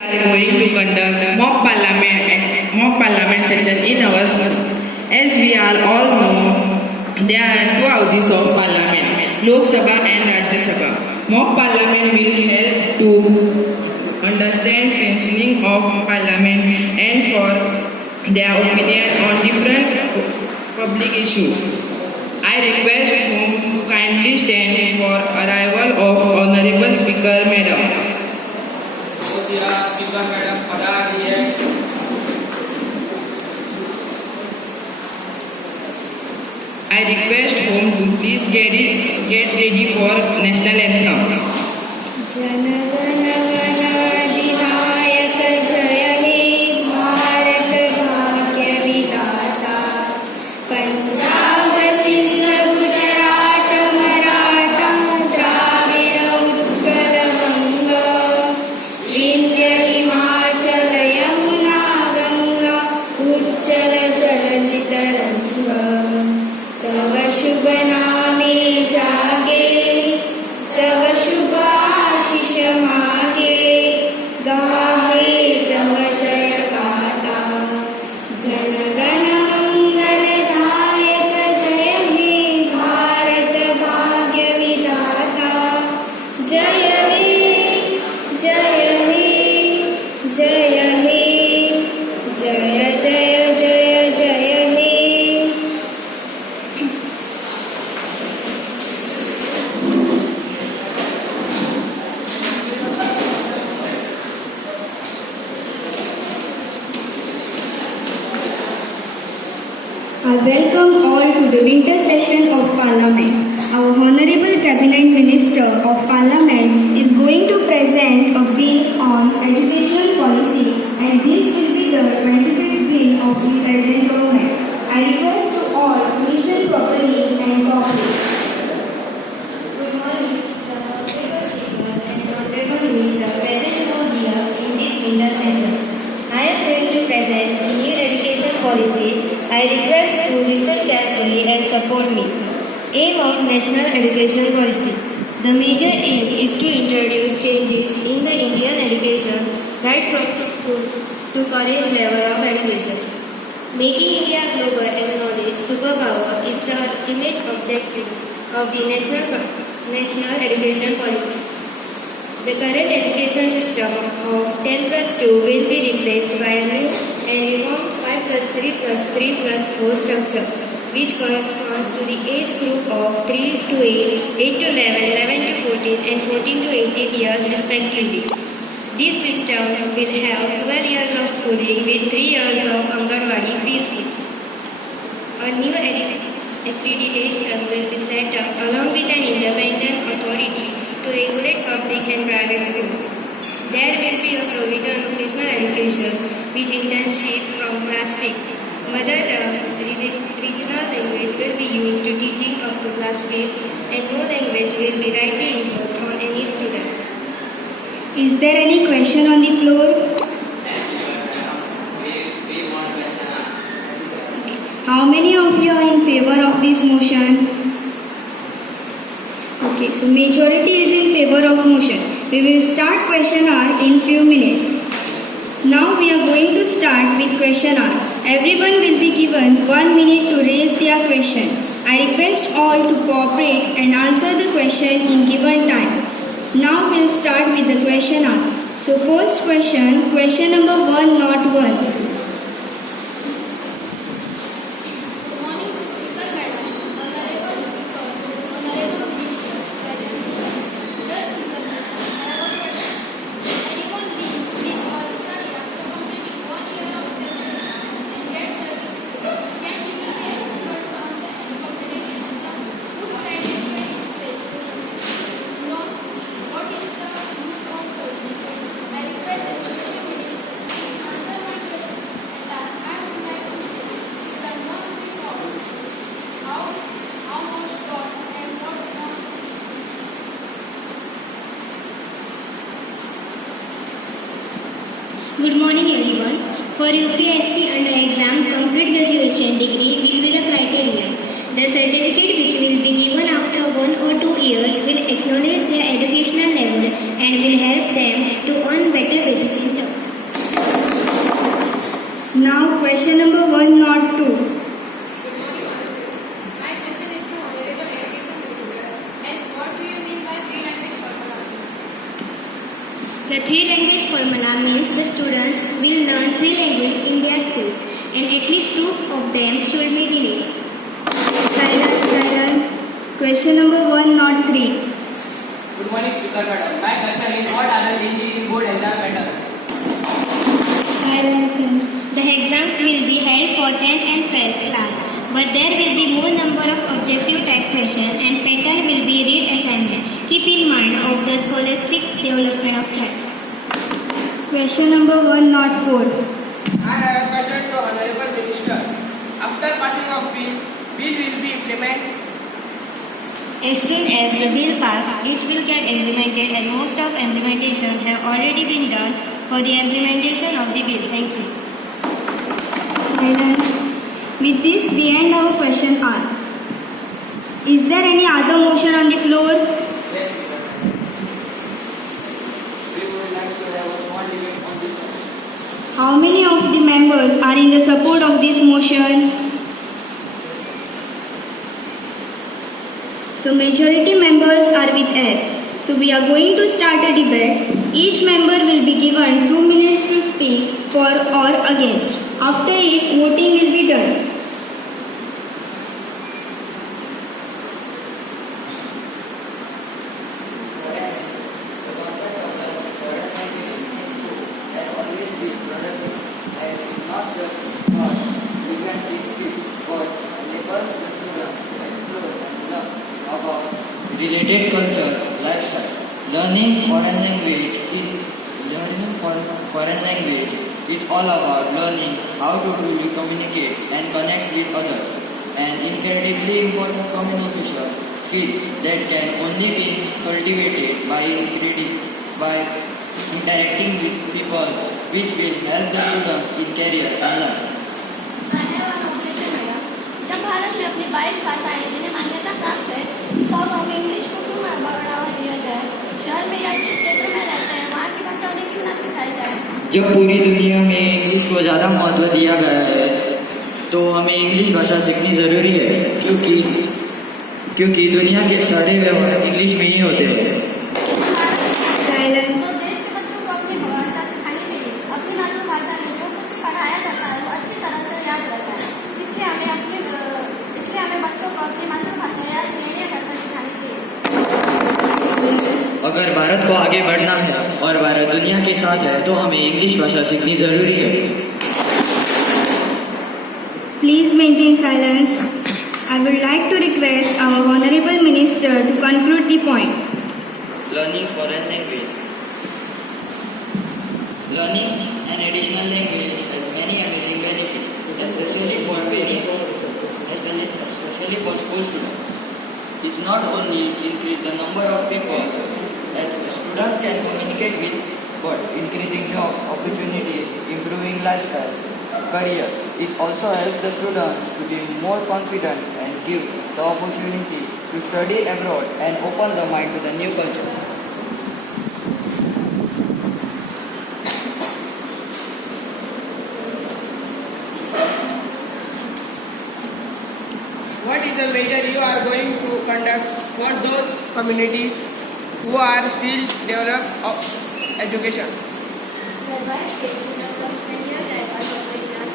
are going to conduct mock parliament session in our school. As we are all know, there are two houses of parliament, Lok Sabha and Rajya Sabha. Mock parliament will help to understand functioning of parliament and for their opinion on different public issues. I request whom to kindly stand for arrival of Honorable Speaker Madam. Speaker madam पधार रही है। I request whom to please get ready for national anthem. जनगण मन अधिनायक जय हे भारत भाग्य विधाता पंजाब सिंध गुजरात मराठा द्राविड़ उत्कल बंग विंध्य हिमाचल यमुना गंगा उज्जल जलधि तरंग तव शुभ नामे जागे तव शुभ आशीष मागे गाहे तव जय गाथा जनगण मंगलदायक जय हे भारत भाग्य विधाता जय हे जय हे जय हे जय जय जय जय हे I welcome all to the winter session of Parliament. Our Honorable Cabinet Minister of Parliament is going to present a bill on education policy, and this will be the 25th bill of the present government. I request to all to listen properly and cooperate. Good morning, the Honorable Speakers and Honorable Minister present over here in this winter session. I am going to present the new education policy. I request to listen carefully and support me. Aim of National Education Policy. The major aim is to introduce changes in the Indian education right from school to college level of education. Making India global and knowledge superpower is the ultimate objective of the National Education Policy. The current education system of 10+2 will be replaced by a new and reformed 5+3+3+4 structure, which corresponds to the age group of 3 to 8, 8 to 11, 11 to 14, and 14 to 18 years respectively. This system will have 12 years of schooling with 3 years of Anganwadi preschool. A new accreditation will be set up along with an independent authority to regulate public and private schools. There will be a provision of vocational education with internship from class 6. Mother regional language will be used to teaching up to class 8, and no language will be rightly imposed on any student. Is there any question on the floor? How many of you are in favor of this motion? Okay, so majority is in favor of motion. We will start question hour in few minutes. Now we are going to start with question hour. Everyone will be given 1 minute to raise their question. I request all to cooperate and answer the question in given time. Now we'll start with the question hour. So first question number 1, not 1. Good morning everyone. For UPSC under exam, complete graduation degree will be the criteria. The certificate which will be given after 1 or 2 years will acknowledge their educational level and will help them to earn better wages in job. formula means the students will learn 3 languages in their schools and at least 2 of them should be reading. Silence. Question number 1, not 3. Good morning, speaker madam. My question is what are the changes in board exam pattern? Silence. The exams will be held for 10th and 12th class, but there will be more number of objective type questions and pattern will be read assignment. Keep in mind of the scholastic development of child. Question number 1, not 4. I have a question to Honorable Minister. After passing of bill will be implemented. As soon as the bill passes, it will get implemented and most of implementations have already been done for the implementation of the bill. Thank you. Silence. With this, we end our question hour. Is there any other motion on the floor? Yes, speaker madam. We would like to have a small debate on this one. How many of the members are in the support of this motion? So majority members are with us. So we are going to start a debate. Each member will be given 2 minutes to speak for or against. After it, voting will be done. The concept of learning foreign languages in school has always been productive as not just us, linguistic skills, but enables the students to explore and learn about related culture, lifestyle. Learning foreign language is all about learning how to truly communicate and connect with others. An incredibly important communication skills that can only be cultivated by interacting with people, which will help the students in career and life. जब भारत में अपनी 22 भाषाएं जिन्हें मान्यता प्राप्त है तो अब हमें इंग्लिश को क्यों बढ़ावा दिया जाए। शहर में या जिस क्षेत्र में रहते हैं वहाँ की भाषा उन्हें क्यों ना सिखाई जाए। जब पूरी दुनिया में इंग्लिश को ज़्यादा महत्व दिया गया है तो हमें इंग्लिश भाषा सीखनी ज़रूरी है क्योंकि दुनिया के सारे व्यवहार इंग्लिश में ही होते हैं। तो देश के बच्चों को अपनी भाषा सिखानी चाहिए। अपनी मातृभाषा में जो कुछ पढ़ाया जाता है वो अच्छी तरह से याद रहता है। इसलिए हमें बच्चों को अपनी मातृभाषा या श्रेणी भाषा सिखानी चाहिए। अगर भारत को आगे बढ़ना है और भारत दुनिया के साथ है तो हमें इंग्लिश भाषा सीखनी ज़रूरी है। Please maintain silence. I would like to request our Honorable Minister to conclude the point. Learning foreign language. Learning an additional language has many amazing benefits, especially for school students. It not only increase the number of people that a student can communicate with, but increasing jobs, opportunities, improving lifestyle, career. It also helps the students to be more confident and give the opportunity to study abroad and open the mind to the new culture. What is the measure you are going to conduct for those communities who are still developing of education? Thereby stating the substantial education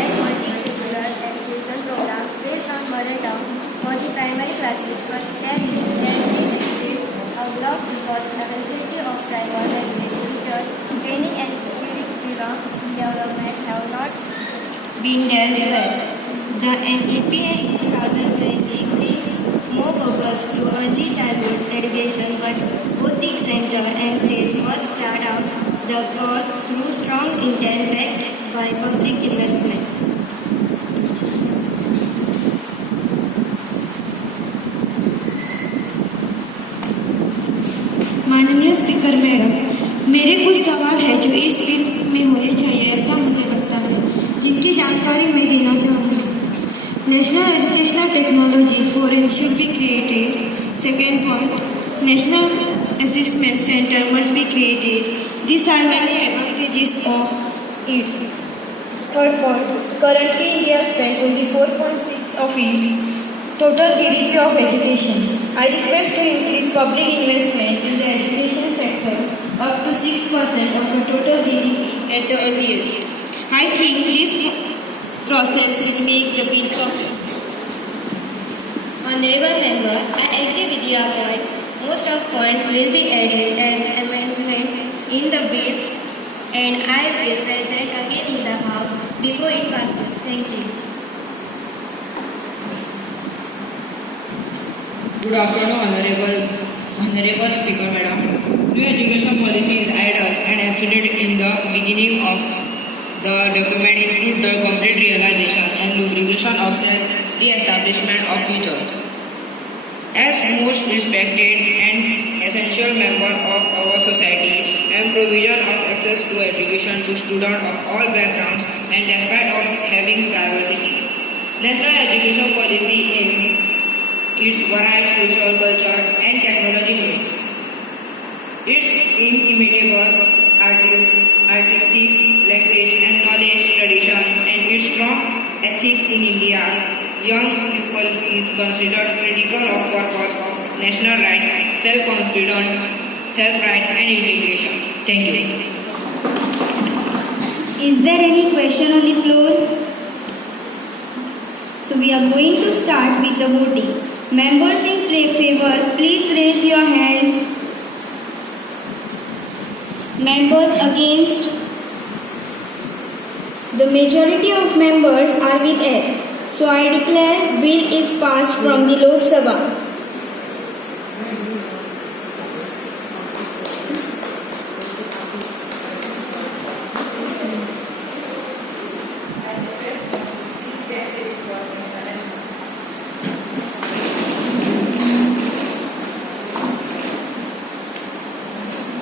and multicultural education programs based on mother tongue for the primary classes, but there is a block because availability of tribal language teachers, training and curriculum development have not Been there well. The NEP 2020 brings more focus to early childhood education, but both the center and states must start out the course through strong intent backed by public investment. माननीय speaker madam, मेरे कुछ सवाल है जो इस bill में होने चाहिए ऐसा मुझे लगता है, जिनकी जानकारी मैं देना चाहूँगी। National educational technology forum should be created. Second point, national assessment centre must be created. These are many advantages of it. Third point, currently India spends only 4.6 of its total GDP of education. I request to increase public investment in the education sector up to 6% of the total GDP at the earliest. I think this process will make the bill perfect. Honorable Member, I agree with your point. Most of points will be added as amendment in the bill and I will present again in the House before it passes. Thank you. Good afternoon, Honorable Speaker, Madam. New education policy is idle and absolute in the beginning of the document include the complete realization and lubrication of self-re-establishment of future. As most respected and essential member of our society and provision of access to education to students of all backgrounds and despite of having diversity. National education policy aims its varied social, culture and technology needs. Its inimitable artistic language and knowledge tradition and its strong ethics in India, young people is considered critical of purpose of national right, self-confidence, self-right and integration. Thank you. Is there any question on the floor? So we are going to start with the voting. Members in favor, please raise your hands. Members against? The majority of members are with us. So I declare bill is passed from the Lok Sabha.